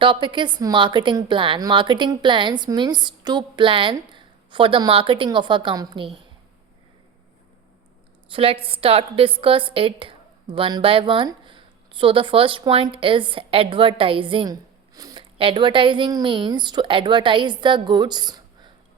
Topic is marketing plan. Marketing plans means to plan for the marketing of a company. So let's start to discuss it one by one. So the first point is advertising. Advertising means to advertise the goods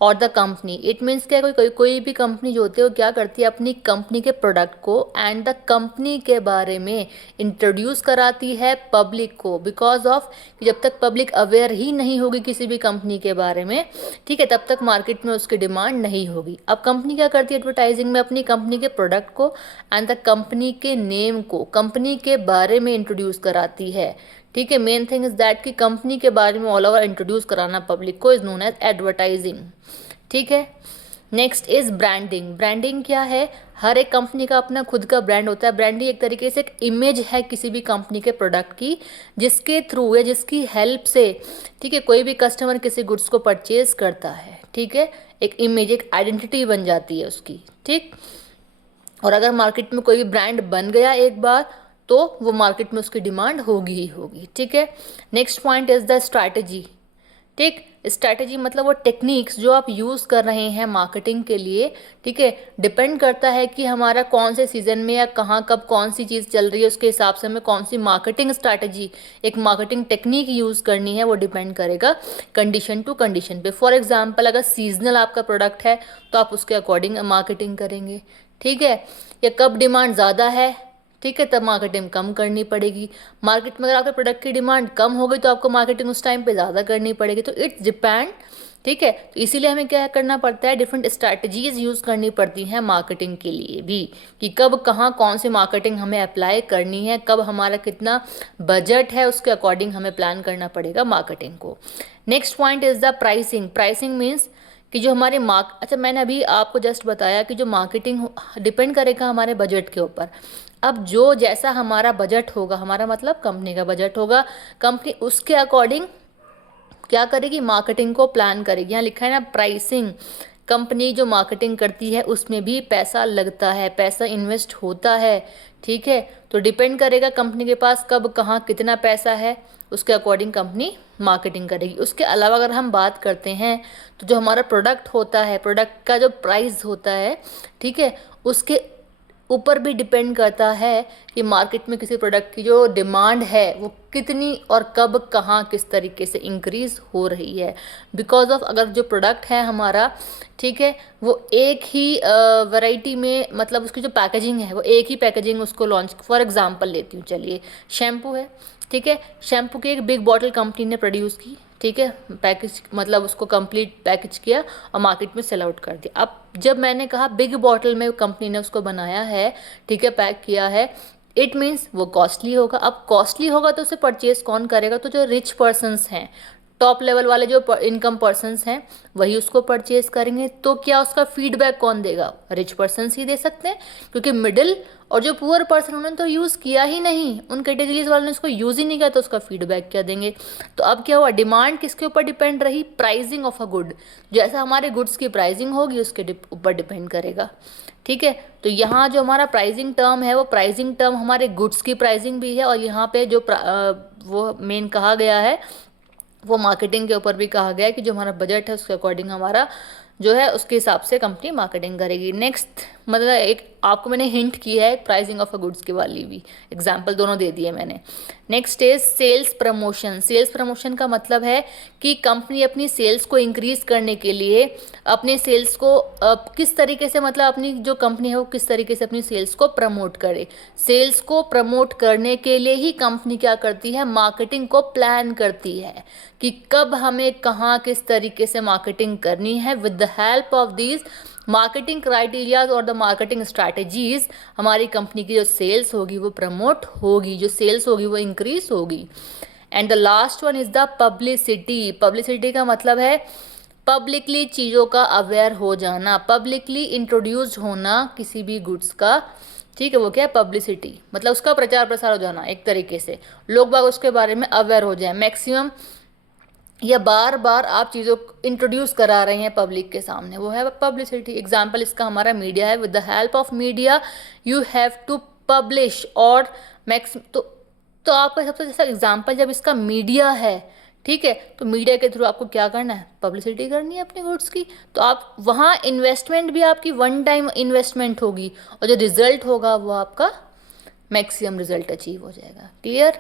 और the company. It means क्या, कोई भी company जो होती है वो क्या करती है, अपनी कंपनी के प्रोडक्ट को एंड द कंपनी के बारे में इंट्रोड्यूस कराती है पब्लिक को. बिकॉज ऑफ कि जब तक पब्लिक अवेयर ही नहीं होगी किसी भी कंपनी के बारे में, ठीक है, तब तक मार्केट में उसकी डिमांड नहीं होगी. अब कंपनी क्या करती है एडवर्टाइजिंग में, अपनी कंपनी के प्रोडक्ट को एंड द कंपनी के नेम को, कंपनी के बारे में इंट्रोड्यूस कराती है. ठीक है, मेन थिंग इज दैट कि कंपनी के बारे में ऑल ओवर इंट्रोड्यूस कराना पब्लिक को इज नोन एज एडवर्टाइजिंग. ठीक है. Next is branding. ब्रांडिंग क्या है, हर एक कंपनी का अपना खुद का ब्रांड होता है. ब्रांडिंग एक तरीके से एक इमेज है किसी भी कंपनी के प्रोडक्ट की, जिसके थ्रू या जिसकी हेल्प से, ठीक है, कोई भी कस्टमर किसी गुड्स को परचेज करता है. ठीक है, एक इमेज, एक आइडेंटिटी बन जाती है उसकी. ठीक, और अगर मार्केट में कोई भी ब्रांड बन गया एक बार, तो वो मार्केट में उसकी डिमांड होगी ही होगी. ठीक है. Next point is the strategy. ठीक, स्ट्रैटेजी मतलब वो टेक्निक्स जो आप यूज़ कर रहे हैं मार्केटिंग के लिए. ठीक है, डिपेंड करता है कि हमारा कौन से सीजन में या कहाँ कब कौन सी चीज़ चल रही है, उसके हिसाब से हमें कौन सी मार्केटिंग स्ट्रैटेजी, एक मार्केटिंग टेक्निक यूज़ करनी है, वो डिपेंड करेगा कंडीशन टू कंडीशन पे. फॉर एग्जाम्पल, अगर सीजनल आपका प्रोडक्ट है तो आप उसके अकॉर्डिंग मार्केटिंग करेंगे. ठीक है, या कब डिमांड ज़्यादा है, ठीक है, तब मार्केटिंग कम करनी पड़ेगी. मार्केट में अगर आपके प्रोडक्ट की डिमांड कम हो गई तो आपको मार्केटिंग उस टाइम पे ज़्यादा करनी पड़ेगी. तो इट्स डिपेंड. ठीक है, तो इसीलिए हमें क्या करना पड़ता है, डिफरेंट स्ट्रैटेजीज यूज़ करनी पड़ती हैं मार्केटिंग के लिए भी, कि कब कहाँ कौन सी मार्केटिंग हमें अप्लाई करनी है, कब हमारा कितना बजट है, उसके अकॉर्डिंग हमें प्लान करना पड़ेगा मार्केटिंग को. Next point is the pricing. Pricing means कि जो हमारे अच्छा, मैंने अभी आपको जस्ट बताया कि जो मार्केटिंग डिपेंड करेगा हमारे बजट के ऊपर. अब जो जैसा हमारा बजट होगा, हमारा मतलब कंपनी का बजट होगा, कंपनी उसके अकॉर्डिंग क्या करेगी, मार्केटिंग को प्लान करेगी. यहाँ लिखा है ना प्राइसिंग. कंपनी जो मार्केटिंग करती है उसमें भी पैसा लगता है, पैसा इन्वेस्ट होता है. ठीक है, तो डिपेंड करेगा कंपनी के पास कब कहाँ कितना पैसा है, उसके अकॉर्डिंग कंपनी मार्केटिंग करेगी. उसके अलावा अगर हम बात करते हैं तो जो हमारा प्रोडक्ट होता है, प्रोडक्ट का जो प्राइस होता है, ठीक है, उसके ऊपर भी डिपेंड करता है कि मार्केट में किसी प्रोडक्ट की जो डिमांड है वो कितनी और कब कहाँ किस तरीके से इंक्रीज़ हो रही है. बिकॉज ऑफ अगर जो प्रोडक्ट है हमारा, ठीक है, वो एक ही वैरायटी में, मतलब उसकी जो पैकेजिंग है वो एक ही पैकेजिंग उसको लॉन्च, फॉर एग्जांपल लेती हूँ, चलिए शैम्पू है. ठीक है, शैम्पू की एक बिग बॉटल कंपनी ने प्रोड्यूस की. ठीक है, पैकेज मतलब उसको कंप्लीट पैकेज किया और मार्केट में सेल आउट कर दिया. अब जब मैंने कहा बिग बॉटल में कंपनी ने उसको बनाया है, ठीक है, पैक किया है, इट मीन्स वो कॉस्टली होगा. अब कॉस्टली होगा तो उसे परचेज कौन करेगा, तो जो रिच पर्सनस हैं, टॉप लेवल वाले जो इनकम पर्सनस हैं, वही उसको परचेज करेंगे. तो क्या उसका फीडबैक कौन देगा, रिच पर्सनस ही दे सकते हैं, क्योंकि मिडिल और जो पुअर पर्सन उन्होंने तो यूज़ किया ही नहीं, उन कैटेगरीज वालों ने उसको यूज़ ही नहीं किया, तो उसका फीडबैक क्या देंगे. तो अब क्या हुआ, डिमांड किसके ऊपर डिपेंड रही, प्राइसिंग ऑफ अ गुड. जैसा हमारे गुड्स की प्राइसिंग होगी उसके ऊपर डिपेंड करेगा. ठीक है, तो यहाँ जो हमारा प्राइसिंग टर्म है वो प्राइसिंग टर्म हमारे गुड्स की प्राइसिंग भी है, और यहाँ पे जो वो मेन कहा गया है वो मार्केटिंग के ऊपर भी कहा गया है कि जो हमारा बजट है उसके अकॉर्डिंग हमारा जो है उसके हिसाब से कंपनी मार्केटिंग करेगी. नेक्स्ट मतलब एक आपको मैंने हिंट की है प्राइसिंग ऑफ अ गुड्स के वाली भी, एग्जाम्पल दोनों दे दिए मैंने. Next is sales promotion. Sales promotion का मतलब है कि कंपनी अपनी सेल्स को इंक्रीज करने के लिए अपने सेल्स को किस तरीके से, मतलब अपनी जो कंपनी है वो किस तरीके से अपनी सेल्स को प्रमोट करे. सेल्स को प्रमोट करने के लिए ही कंपनी क्या करती है, मार्केटिंग को प्लान करती है कि कब हमें कहाँ किस तरीके से मार्केटिंग करनी है. With the help of these marketing criterias और द मार्केटिंग स्ट्रैटेजीज हमारी कंपनी की जो सेल्स होगी वो प्रमोट होगी, जो सेल्स होगी वो इंक्रीज होगी. And the last one is the publicity. Publicity का मतलब है पब्लिकली चीज़ों का अवेयर हो जाना, पब्लिकली इंट्रोड्यूस होना किसी भी गुड्स का. ठीक है, वो क्या है, पब्लिसिटी मतलब उसका प्रचार प्रसार हो जाना, एक तरीके से लोग बाग उसके बारे में अवेयर हो जाए मैक्सिमम, या बार बार आप चीज़ों को इंट्रोड्यूस करा रहे हैं पब्लिक के सामने, वो है पब्लिसिटी. एग्जाम्पल इसका हमारा मीडिया है. With the help of media you have to publish और मैक्स तो आपका सबसे जैसा एग्जाम्पल जब इसका मीडिया है, ठीक है, तो मीडिया के थ्रू आपको क्या करना है, पब्लिसिटी करनी है अपने गुड्स की, तो आप वहाँ इन्वेस्टमेंट भी आपकी वन टाइम इन्वेस्टमेंट होगी और जो रिजल्ट होगा वो आपका मैक्सिमम रिजल्ट अचीव हो जाएगा। क्लियर?